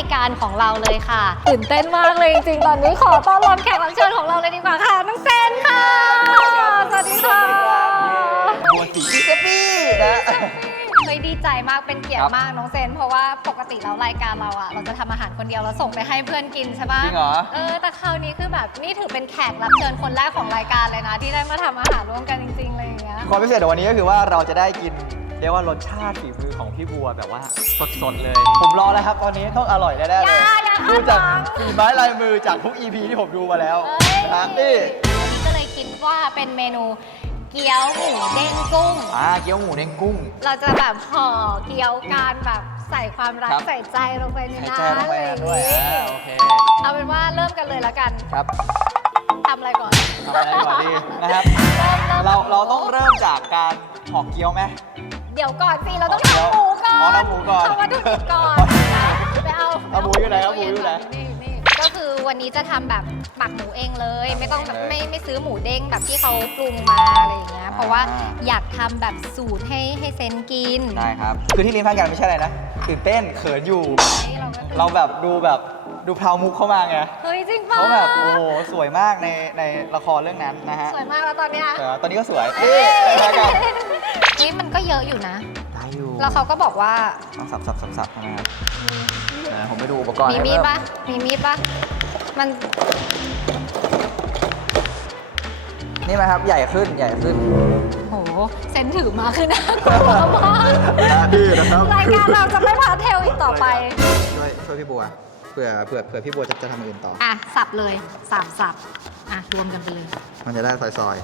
ายการของเราเลยค่ะตื่นเต้นมากเลยจริงๆตอนนี้ขอต้อนรับแขกรับเชิญของเราเลยดีกว่าค่ะน้องเซนค่ะสวัสดีค่ะบัวสีเซฟี่นะเฮ้ยดีใจมากเป็นเกียรครัติบมากน้องเซน เพราะว่าปกติแล้วรายการเราอะเราจะทำอาหารคนเดียวเราส่งไปให้เพื่อนกินใช่ปะจริงเหรอเออแต่คราวนี้คือแบบนี่ถือเป็นแขกรับเชิญคนแรกของรายการเลยนะ ที่ได้มาทำอาหารร่วมกันจริงๆเลยอย่างเงี้ยความพิเศษของวันนี้ก็คือว่าเราจะได้กิน เรียกว่ารสชาติฝีมือของพี่บัวแบบว่าสดๆเลย ผมรอแล้วครับตอนนี้ต้องอร่อยแน่ๆเลย อย่าอย่าคาดหวัง ดูจากฝีไม้ลายมือจากทุก EP ที่ผมดูมาแล้วเอ้ยนะฮะนี่ วันนี้ก็เลยคิดว่าเป็นเมนูเกี๊ยวหมูเด้งกุ้ง อ่าเกี๊ยวหมูเด้งกุ้ง เราจะแบบห่อเกี๊ยวการแบบใส่ความรักครับ ใส่ใจลงไปในใส่นั้ใจนลงไปอะไรอย่างด้วยงี้อ่าโอเคเอาเป็นว่าเริ่มกันเลยแล้วกันครับทำอะไรก่อนทำอะไรก่อนดีนะครับ เราเราต้องเริ่มจากการห่อเกี๊ยวไหม เดี๋ยวก่อนสิเราต้องเดี๋ยวทำหมูก่อนอ๋อทำหมูก่อนทำวัตถุดิบก่อนไปเอาเอาหมูอยู่ไหนครับหมูอยู่ไหน นี่นี่ก็คือวันนี้จะทำแบบหมักหมูเองเลย ไม่ต้องแบบเลยไม่ไม่ซื้อหมูเด้งแบบที่เขาปรุงมาอะไรอย่างเงี้ย เพราะว่าอ่าอยากทำแบบสูตรให้ให้เซนกินได้ครับ คือที่ลิ้นพันกันไม่ใช่อะไรนะตื่นเต้นเขินอยู่ เราก็เราแบบดูแบบดูพราวมุกเข้ามาไงเฮ้ยจริงป่ะเขาแบบโอ้โหสวยมากในในละครเรื่องนั้นนะฮะสวยมากแล้วตอนเนี้ย เออตอนนี้ก็สวยนี่ไปกัน นี่มันก็เยอะอยู่นะ ได้อยู่แล้วเขาก็บอกว่า ต้องสับสับสับสับนะครับนะผมไปดูอุปกรณ์มีให้มีดเพิ่ปะมีมีดปะมันนี่ไหมครับใหญ่ขึ้นใหญ่ขึ้น โหเซนถือมาคือน่ากลัวมากดีนะครับรายการเราจะไม่พาเทลอีกต่อไป ช่วยช่วยพี่บัวเผื่อเผื่อเผื่อพี่บัวจะจะทำอื่นต่อ อะ สับเลยสับสับอะ รวมกันไปเลย มันจะได้ซอยซอย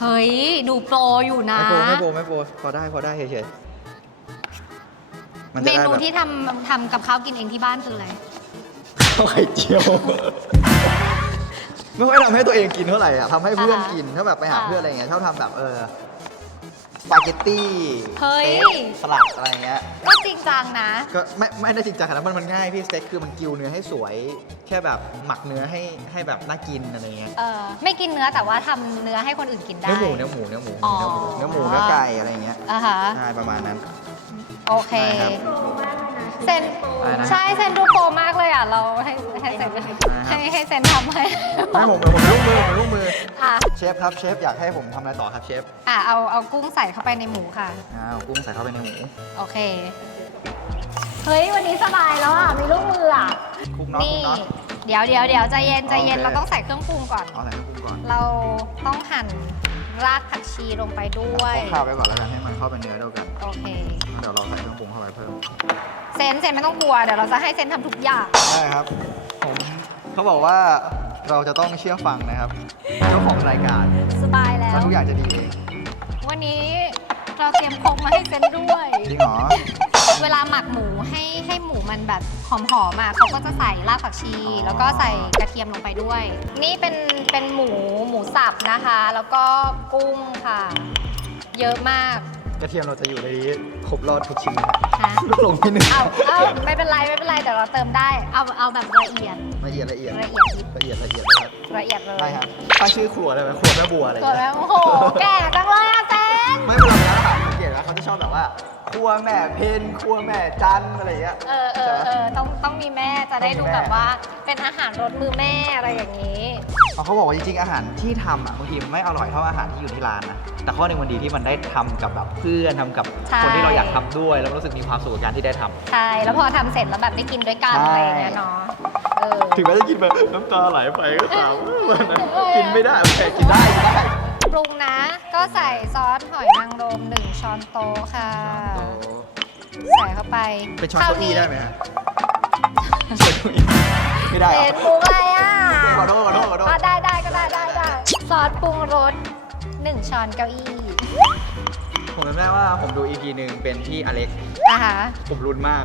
เฮ้ย ดูโปรอยู่ๆนะ ไม่โปรไม่โปรไม่โปรพอได้พอได้เฉยๆมันเมจะได้นูแบบที่ทำทำกับข้าวกินเองที่บ้านคืออะไร ข้าวไข่เจียว ไม่ค่อยทำให้ตัวเองกินเท่าไหร่อะทำให้เพื่อนอ่ากินถ้าแบบไปหาอ่า เพื่อนอะไรอย่างเงี้ยชอบทำแบบเออ สปาเกตตี้เฮ้ย สต็กสลัดอะไรเงี้ย ก็จริงจังนะ ก็ไม่ไม่ได้จริงจังขนาดนั้นมันมันง่ายพี่สเต็กคือมันกิวเนื้อให้สวย แค่แบบหมักเนื้อให้ให้แบบน่ากินอะไรเงี้ย เออไม่กินเนื้อแต่ว่าทำเนื้อให้คนอื่นกินได้ เนื้อหมูเนื้อหมูเนื้อหมูอ๋อ เนื้อหมูเนื้อหมูเนื้อไก่อะไรเงี้ย อะฮะ ใช่ประมาณนั้น โอเคได้ครับ เซนอะไรนะ ใช่เซนดูโปรมากเลยอะ เราให้ให้เซนได้ครับให้ให้เซนทำให้ไม่ผมผมเป็นลูกมือผมเป็นลูกมือ อะเชฟครับเชฟอยากให้ผมทำอะไรต่อครับเชฟอะเอาเอากุ้งใส่เข้าไปในหมูค่ะ อ้าวกุ้งใส่เข้าไปในหมูโอเค เฮ้ย วันนี้สบายแล้วอะ มีลูกมืออะ คลุกเนาะคลุนี่ กเนาะ เดี๋ยวเดี๋ยวเดี๋ยวใจเย็นใจเย็น โอเค เราต้องใส่เครื่องปรุงก่อน เอาใส่เครื่องปรุงก่อน เราต้องหั่น รากผักชีลงไปด้วย ข้าวไปก่อนแล้วกันให้มันเข้าเป็นเนื้อเดียวกัน โอเค เดี๋ยวเราใส่เครื่องปรุงเข้าไปเพิ่ม เซนเซนไม่ต้องกลัว เดี๋ยวเราจะให้เซนทำทุกอย่าง ได้ครับ ผมเขาบอกว่าเราจะต้องเชื่อฟังนะครับเจ้าของรายการสบายแล้ว แล้วทุกอย่างจะดีเองวันนี้เราเตรียมพกมาให้เซนด้วย จริงเหรอ เวลาหมักหมูให้ให้หมูมันแบบหอมๆอะเขาก็จะใส่รากผักชีอ๋อแล้วก็ใส่กระเทียมลงไปด้วย นี่เป็นเป็นหมูหมูสับนะคะ แล้วก็กุ้งค่ะ เยอะมากกระเทียมเราจะอยู่ในนี้ครบรอดทุกชิ้นฮะลูกหลงที่หนึ่งเอาเอาไม่เป็นไรไม่เป็นไรเดี๋ยวเราเติมได้ เอาเอาแบบละเอียดละเอียดละเอียดละเอียดยิบละเอียดละเอียดนะครับละเอียดเลยได้ครับตั้งชื่อครัวได้ไหมครัวแม่บัวอะไรอย่างตัวเงี้ยแล้วโอ้โหแก่จังเลย สังเกตแล้วเขาจะชอบแบบว่าครัวแม่เพนครัวแม่จันอะไรอย่างเงี้ย เออเออเออต้องต้องมีแม่จะได้ดูต้องมีแม่แบบว่า เป็นอาหารรสมือแม่อะไรอย่างนี้เขาบอกว่าจริงๆอาหารที่ทำอะบางทีมันไม่อร่อยเท่าอาหารที่อยู่ที่ร้านนะแต่ข้อหนึ่งมันดีที่มันได้ทำกับแบบเพื่อนทำกับใช่ คนที่เราอยากทำด้วย แล้วรู้สึกมีความสุขกับการที่ได้ทำ ใช่แล้วพอทำเสร็จแล้วแบบได้กินด้วยกันใช่ อะไรอย่างเงี้ยเนาะเออ ถึงแม้จะกินแบบน้ำตาไหลไปก็ตามวันนั้นกินไม่ได้แต่กินได้กินได้ปรุงนะ ก็ใส่ซอสหอยนางรมหนึ่งช้อนโต๊ะค่ะ ใส่เข้าไปเป็นช้อนเก้าอี้ได้ไหมฮะช้อนเก้าอี้ไม่ได้เหรเป็อนปรุงอะไรอะขอโทษขอโทษขอโทษะได้ได้ก็ได้ได้ได้ซอสปรุงรสหนึ่งช้อนเก้าอี้ผมจำได้ว่าผมดู EP หนึ่งเป็นที่อเล็กนะคะผมรุนมาก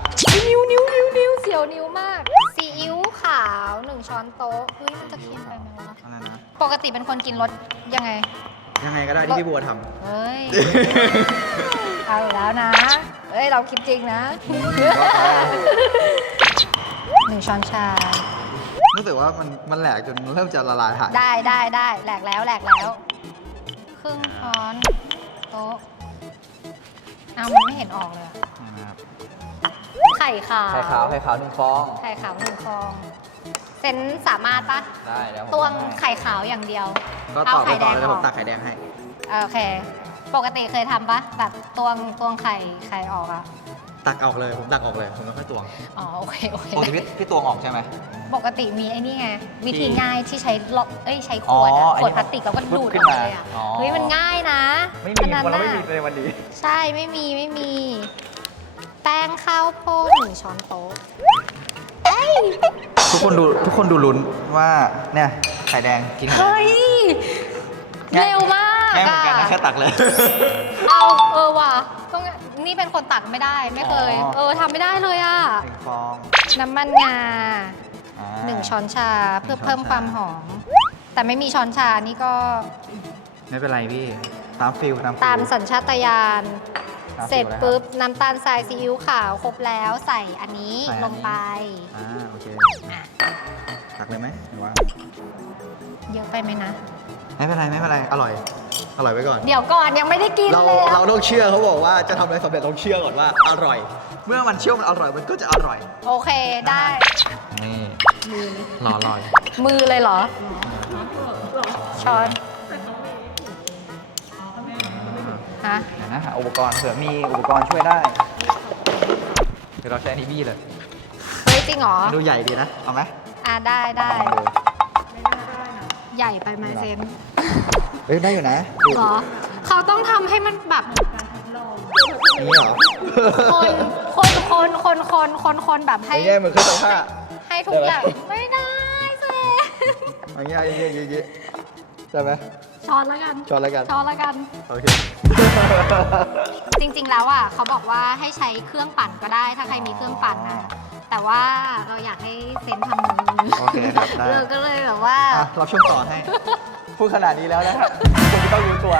นิ้วนิ้วนิ้วนิ้วเสียวนิ้วมากซีอิ๊วขาวหนึ่งช้อนโต๊ะเฮ้ยมันจะเค็มไปไหมวะอะไรนะปกติเป็นคนกินรสยังไง ยังไงก็ได้ที่พี่บัวทเฮ้ย เอาอีกแล้วนะ เฮ้ย เราคิดจริงนะหนึ่งช้อนชาำรู้สึกว่ามันมันแหลกจนเริ่มจะละลายหายได้ได้ได้แหลกแล้วแหลกแล้วรึ่งช้อนโต๊ะเอามันไม่เห็นออกเลยอะนะครับไข่ขาวไข่ขาวไข่ขาวหนึ่งฟองไข่ขาวหนึ่งฟองเซนสามารถปะได้แล้วผมตวงทำให้ไข่ขาวอย่างเดียวก็เอาต่อไปไข่แดต่องแล้วอผอมกตักไข่แดงให้ โอเค ปกติเคยทำปะแบบตวงตวงไข่ไข่ออกอะตักออกเลยผมตักออกเลยผมไม่ค่อยตวงอ๋อโอเคโอเคปกติพี่พี่ตวงออกใช่ไหม ปกติมีไอ้นี่ไงวิธีที่ง่ายที่ใช้ล็อกเอ้ยใช้ขวดอ๋อะอขวดอันนี้พลาสติกแล้วก็ปุ๊บดูดขึ้อนอกมาเลยอะอ๋อ เฮ้ยมันง่ายนะไม่อัมีนนั้นคนเราไม่น่ะมีในวันนี้ ใช่ไม่มีไม่มี แป้งข้าวโพดหนึ่งช้อนโต๊ะเอ้ย ทุกคนดูทุกคนดูลุ้นว่าเนี่ยไข่แดงกินเฮ้ยง่ายเร็วมากง่ายเหมือนกันนะอะแค่ตักเลย เอาเออว่ะต้องนี่เป็นคนตักไม่ได้ไม่เคย อ๋อ เออทำไม่ได้เลยอะ หนึ่งฟองน้ำมันงาอ่า หนึ่งช้อนชาเพื่อหนึ่งช้อนเพิ่มความชาหอม แต่ไม่มีช้อนชานี่ก็ไม่เป็นไรพี่ ตามฟิลตามฟิลตามสัญชาตญาณ ตามฟิลเสร็จแล้วปุ๊บน้ำตาลทรายซีอิ๊วขาวครบแล้วใส่อันนี้ใส่อันนี้ ลงไปอ่าโอเคอะตักเลยไหมหรือว่าเยอะไปไหมนะ ไม่เป็นไรไม่เป็นไรอร่อย อร่อยไว้ก่อน เดี๋ยวก่อนยังไม่ได้กินเราเลยเราต้องเชื่อเขาบอกว่าจะทำอะไรสำเร็จต้องเชื่อก่อนว่าอร่อย เมื่อมันเชื่อมันอร่อยมันก็จะอร่อยโอเคได้ นี่รออร่อยมือเลยเหรอ ช้อนฮะเดี๋ยวนะหาอุปกรณ์เผื่อมีอุปกรณ์ช่วยได้เดี๋ยวเราใช้อันนี้บี้เลยเฮ้ยจริงเหรอ ดูใหญ่ดีนะ เอาไหมอะได้ได้ลองดูใหญ่ไปไหมเซนเฮ้ยได้อยู่นะเหรอ เขาต้องทำให้มันแบบอย่างนี้เหรอคนคนคนคนคนคนคนแบบให้อย่างเงี้ยเหมือนเครื่องซักผ้า ให้ทุกอย่าง ไม่ได้เซนอย่างเงี้ยอย่างเงี้ยอย่างเงี้ยได้ไหม ช้อนแล้วกัน ช้อนแล้วกัน ช้อนแล้วกัน โอเค จริงๆ แล้วอะเขาบอกว่าให้ใช้เครื่องปั่นก็ได้ ถ้าใครมีเครื่องปั่นนะ แต่ว่าเราอยากให้เซนทำมือโอเคครับได้ เราก็เลยแบบว่า อะรับช่วงต่อให้ พูดขนาดนี้แล้วนะครับคุณก็ต้องรู้ตัว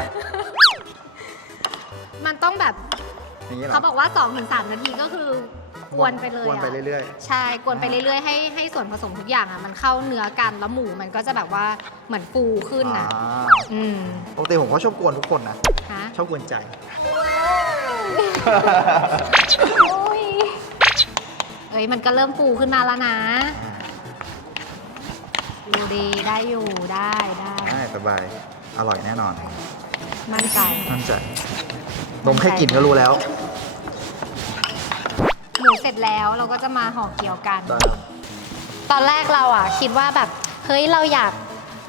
มันต้องแบบ อย่างนี้เหรอ เขาบอกว่า 2-3 นาทีก็คือ กวนไปเลยกวนไปอะเรื่อยใช่กวนไปเรื่อยๆให้ให้ส่วนผสมทุกอย่างอะมันเข้าเนื้อกันแล้วหมูมันก็จะแบบว่าเหมือนฟูๆขึ้นอะอ่าอืมปกติผมก็ชอบกวนทุกคนนะฮะชอบกวนใจโอ้ยเอ้ยมันก็เริ่มฟูขึ้นมาแล้วนะดูดีได้อยู่ได้ได้ได้สบายอร่อยแน่นอน มั่นใจมั่นใจนมแค่กลิ่นก็รู้แล้วหมูเสร็จแล้วเราก็จะมาห่อเกี๊ยวกัน ได้ตอนแรกเราอะคิดว่าแบบเฮ้ยเราอยาก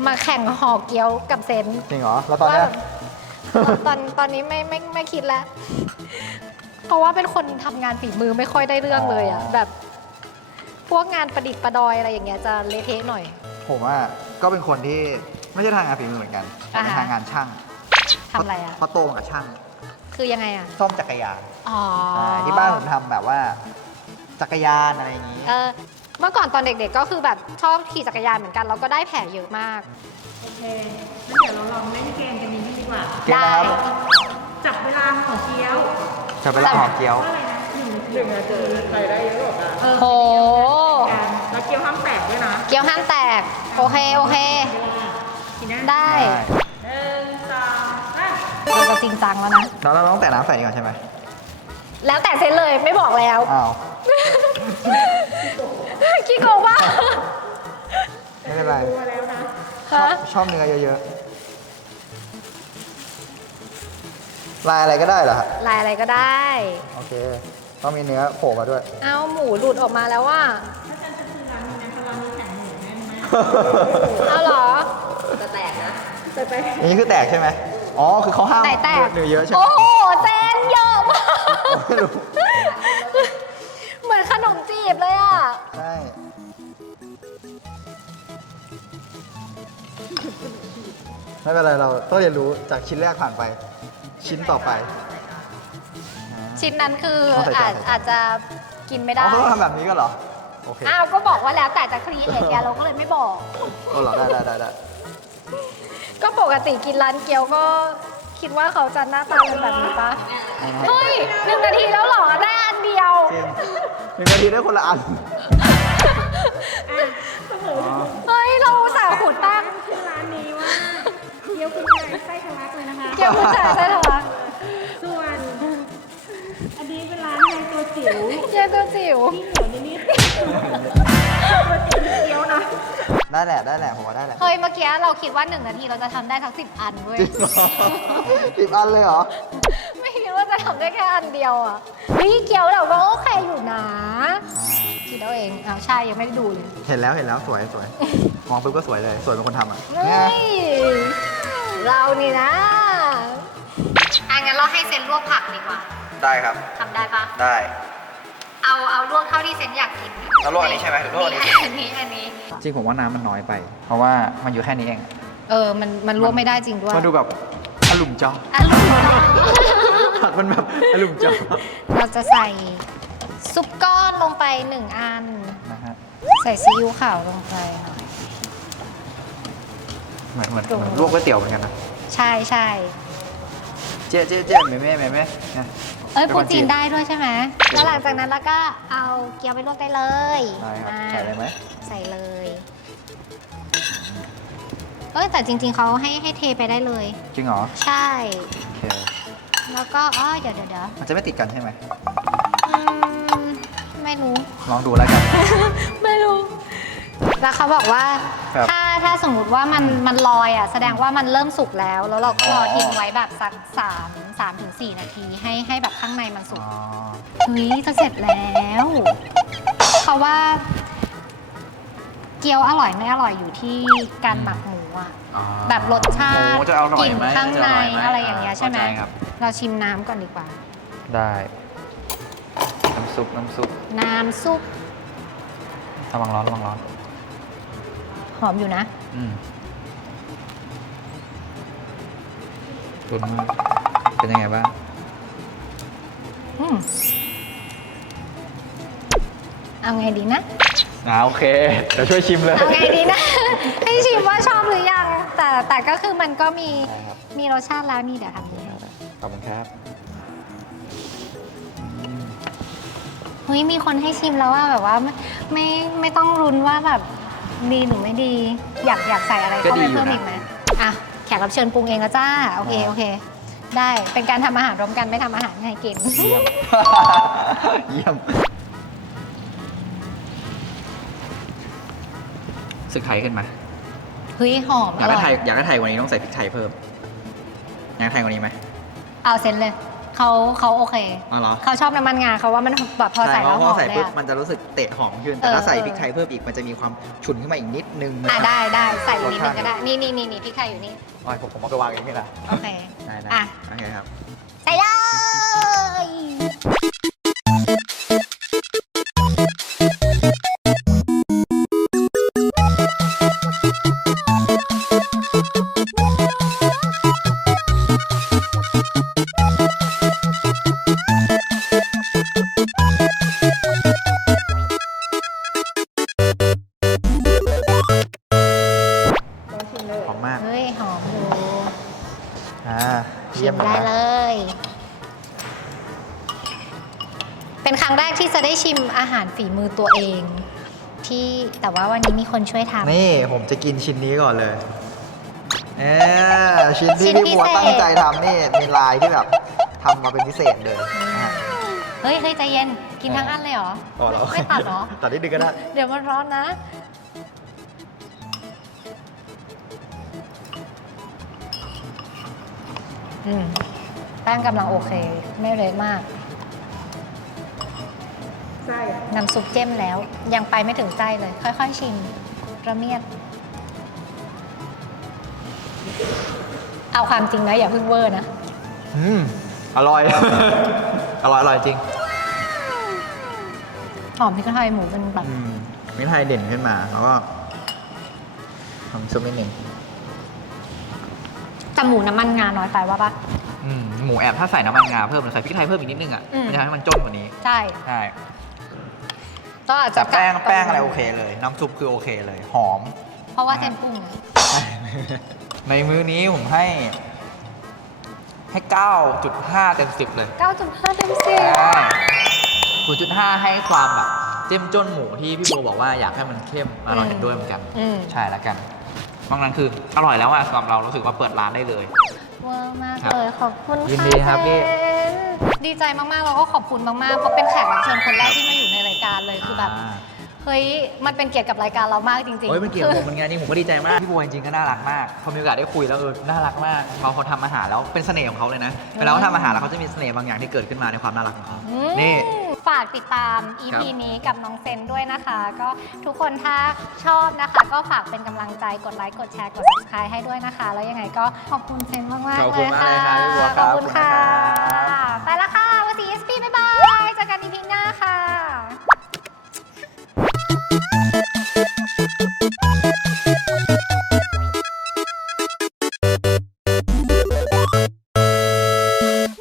มาแข่งห่อเกี๊ยวกับเซนจริงเหรอ แล้วตอนเนี้ยว่าตอนตอนนี้ไม่ไม่ไม่คิดแล้ว เพราะว่าเป็นคนทำงานฝีมือไม่ค่อยได้เรื่องเลยอะแบบ พวกงานประดิษฐ์ประดอยอะไรอย่างเงี้ยจะเละเทะหน่อย ผมอะก็เป็นคนที่ไม่ใช่ทางงานฝีมือเหมือนกันแต่เป็นอ่าฮะ ทางงานช่างทำอะไรอะ เพราะโตมากับช่างคือยังไงอะ ซ่อมจักรยานอ๋อใช่ที่บ้านผมทำแบบว่า จักรยานอะไรอย่างนี้ เออเมื่อก่อนตอนเด็กๆก็คือแบบชอบขี่จักรยานเหมือนกันแล้วก็ได้แผลเยอะมาก โอเคงั้นเดี๋ยวเราลองเล่นเกมกันนิดนึงดีกว่า เกมนะครับ จับเวลาห่อเกี๊ยวจะไปลาหอมเกี๊ยว ว่าอะไรนะหนึ่งนาทีหนึ่งนาทีใครได้เยอะกว่ากันเออโห กันแล้วเกี๊ยวห้ามแตกด้วยนะเกี๊ยวห้ามแตก โอเค โอเค ทีหน้าได้หนึ่งสองสามเราจะจริงจังแล้วนะแล้วเราต้องแต่น้ำใส่ก่อนใช่ไหมแล้วแต่เซนเลยไม่บอกแล้ว อ้าว ขี้โกงว่าไม่เป็นไรมาแล้วนะชอบชอบเนื้อเยอะๆ ลายอะไรก็ได้เหรอฮะลายอะไรก็ได้ โอเค ต้องมีเนื้อโผล่มาด้วย เอาหมูหลุดออกมาแล้วว่าถ้าจันจะซื้อร้านนี้นะถ้าร้านนี้แข็งหมูแน่นไหมเอาเหรอแต่ไปนี่คือแตกใช่ไหมอ๋อ คือเขาห้ามไหนแตกเนื้อเยอะใช่ไหมโอ้โหเซนเยอะมาก ไม่รู้เหมือ นขนมจีบเลยอะ ใช่ไม่เป็นไรเราต้องเรียนรู้จากชิ้นแรกผ่านไป ชิ้นต่อไป ชิ้นนั้นคือเอาใส่จาอาน จอาจจะกินไม่ได้ อ๋อเขาต้องทำแบบนี้ก็เหรอ โอเคอ้าว ก็บอกว่าแล้วแต่จะครีเอทไงเราก็เลยไม่บอกโอ้เหรอได้ได้ได้ได้ก็ปกติกินร้านเกี๊ยวก็ คิดว่าเขาจะหน้าตาเป็นแบบนี้ปะเฮ้ยหนึ่งนาทีแล้วเหรอได้อันเดียว เจมส์หนึ่งนาทีได้คนละอันเฮ้ย เราอุตสาห์ขุดตั้งชื่อร้านนี้ว่าเกี๊ยวคุณชายไส้ทะลักเลยนะคะ เกี๊ยวผู้ชายใช่ไหมคะส่วนอั นนี้เป็นร้านไฮโซจิ๋วเกี๊ยวตัวจิ๋วที่เหนียวนิดๆปกติเป็นเกี๊ยวนะได้แหละได้แหละผมว่าได้แหละเฮ้ยเมื่อกี้เราคิดว่าหนึ่งนาทีเราจะทำได้ทั้งสิบอันเว้ยจริงเหรอสิบอันเลยเหรอ ไม่คิดว่าจะทำได้แค่อันเดียวอะนี่เกี๊ยวเราก็โอเคอยู่นะคิดเอาเองอ้าวใช่ยังไม่ได้ดูเลยเห็นแล้วเห็นแล้วสวยสวย มองปุ๊บก็สวยเลย สวยเป็นคนทำอะเฮ้ยเรานี่นะอะงั้นเราให้เซนลวกผักดีกว่า ได้ครับ ทำได้ปะได้ เอาเอาลวกเท่าที่เซนอยากกินเอาลวกอันนี้ใช่ไหมหรือลวกอันนี้ อันนี้อันนี้ จริงผมว่าน้ำมันน้อยไป เพราะว่ามันอยู่แค่นี้เองเออ มันมันลวกไม่ได้จริงด้วยมันดูแบบอลุ่มจออร่อยผักมันแบบอลุ่มจอเราจะใส่ซุปก้อนลงไปหนึ่งอัน นะฮะใส่ซีอิ๊วขาวลงไปหน่อยเหมือนเหมือนตรงเหมือนลวกก๋วยเตี๋ยวเหมือนกันนะ ใช่ใช่เจ๊เจ๊เจ๊แม่แม่แม่แม่เนี่ย เอ้ยเป็นพูคดนจีจีนนได้ด้วยใช่ไหมแล้วหลังจากนั้นแล้วก็เอาเกี๊ยวไปลวกได้เลยได้ครับมาใส่เลยไหมใส่เลยเอ้ยแต่จริง ๆเขาให้ให้เทไปได้เลย จริงเหรอใช่ โอเคแล้วก็อ๋อเดี๋ยวเดี๋ยวเดี๋ยวมันจะไม่ติดกันใช่ไหมอืมไม่รู้ ลองดูแล้วกันไม่รู้ แล้วเขาบอกว่าครับ ถ้าถ้าสมมติว่ามันมันลอยอะแสดงว่ามันเริ่มสุกแล้ว แล้วเราก็รอทิ้งไว้แบบสักสามสามถึงสี่นาทีให้ให้แบบข้างในมันสุก อ๋อ เฮ้ยจะเสร็จแล้วเขาว่า เกี๊ยวอร่อยไม่อร่อยอยู่ที่การหมักหมูอะอ๋อแบบรสชาติหมูจะอร่อยกลิ่นไหมข้างในจร่หมอะไรอย่างเงี้ยใช่ไหม เข้าครับเราชิมน้ำก่อนดีกว่า ได้ น้ำซุปน้ำซุปน้ำซุประวังร้อนระวังร้อน หอมอยู่นะ อืมตุนมากเป็นยังไงบ้าง อืมเอาไงดีนะ อ่าโอเค เดี๋ยวช่วยชิมเลย เอาไงดีนะ ให้ชิมว่าชอบหรือยัง แต่แต่ก็คือมันก็มีได้ครับ มีรสชาติแล้วนี่เดี๋ยวทำให้ขอบคุณครับ เฮ้ยมีคนให้ชิมแล้วว่าแบบว่าไม่ไม่ไม่ต้องรุนว่าแบบ ดีหรือไม่ดี อยากอยากใส่อะไรก็เข้าดีไปอยู่เพิ่มนะอีกไหมอะแขกรับเชิญปรุงเองแล้วจ้า โอเคอ๋อโอเค ได้เป็นการทำอาหารร่วมกันไม่ทำอาหารให้กิน เยี่ยมเยี่ยมสึกไทยขึ้นไหมเฮ้ยหอมออยากร่ได้อไทยยอยากได้ไทยกว่านี้ต้องใส่พริกไทยเพิ่มอยากได้ไทยกว่านี้ไหมเอาเซนเลย เขาเขาโอเคอ๋อเหรอเขาชอบน้ำมันงาเขาว่ามันแบบพอใส่เพแล้วราะหพออมใส่เลยปุ๊บอะ มันจะรู้สึกเตะหอมขึ้น แต่เออถ้าใส่เออพริกไทยเพิ่มอีกมันจะมีความฉุนขึ้นมาอีกนิดนึงอะได้ได้ใส่อีกนิดนึงรสชาติก็ได้ นี่นี่นี่นี่พริกไทยอยู่นี่ อ๋อผมผมเอาไปวางเองนี่แหละโอเค ได้ได้อะ โอเคครับ ใส่เลย ตัวเอง ที่แต่ว่าวันนี้มีคนช่วยทำ นี่ผมจะกินชิ้นนี้ก่อนเลยเออชิ้นชิ้ที่นพี่บัวพิเศษ ตั้งใจทำนี่มีลายที่แบบทำมาเป็นพิเศษเลยนะฮะเฮ้ยเฮ้ยใจเย็นกินทั้งอันเลยเหรออ๋อเหรอไม่ตัดเหรอ ตัดนิดนึงก็ได้ เดี๋ยวมันร้อนนะ อืมแป้งกำลังโอเค ไม่เละมาก ไส้อะน้ำซุปเจ้มแล้ว ยังไปไม่ถึงใจเลย ค่อย ๆ ชิมระเมียด เอาความจริงนะอย่าเพิ่งเวอร์นะ อืมอร่อย อร่อยอร่อยจริงหอมพริกไทยหมูเป็นแบบอืมมิไทยเด่นขึ้นมา แล้วก็ทำซุปนิดนึงแต่หมูน้ำมันงาน้อยไปว่าปะ อืมหมูแอบถ้าใส่น้ำมันงาเพิ่มหรือใส่พริกไทยเพิ่มอีกนิดนึงอะอืม มันจะทำให้มันจ้นกว่านี้ ใช่ ใช่ ก็อาจจะแต่แป้งกัดแป้งอะไรโอเคเลย น้ำซุปคือโอเคเลย หอม เพราะว่าเซนปรุงในมื้อนี้ผมให้ ให้ 9.5 เต็ม 10 เลย9.5เต็มสิบใช่0.5 ให้ความแบบเจ้มจ้นหมูที่พี่โบบอกว่าอยากให้มันเข้มอะเราเห็นด้วยเหมือนกัน อืมใช่แล้วกันนอกนั้นคืออร่อยแล้วอะสำหรับเรารู้สึกว่าเปิดร้านได้เลย เวอร์มากครับเลย ขอบคุณค่ะยินดีครับพี่ เจนดีใจมากๆแล้วก็ขอบคุณมากๆเพราะเป็นแขกรับเชิญคนแรกที่มาอยู่ในราย การเลยคือแบบอ่าเฮ้ยมันเป็นเกียรติกับรายการเรามากจริงๆโอ้ยเป็นเกียรติคืผมเหมือนกันนี่ผมก็ดีใจมากพี่บัวจริงๆก็น่ารักมากพอมีโอกาสได้คุยแล้วเออน่ารักมากเขาเขาทำอาหารแล้วเป็นเสน่ห์ของเขาเลยนะเวลาเขาทำอาหารแล้วเขาจะมีเสน่ห์บางอย่างที่เกิดขึ้นมาในความน่ารักของเขาอืมนี่ ฝากติดตามค EP รับ นี้กับน้องเซนด้วยนะคะ ก็ทุกคนถ้าชอบนะคะ ก็ฝากเป็นกำลังใจกดไลค์กดแชร์กด subscribe ให้ด้วยนะคะ แล้วยังไงก็ขอบคุณเซนมากๆขอบเลคุณยมากค่ะเลยครับพี่บัวครับขอบคุณค่ะขอบคุณนะครับ ไปละค่ะวันนี้ SP บ๊ายบายเจอกัน EP หน้าค่ะ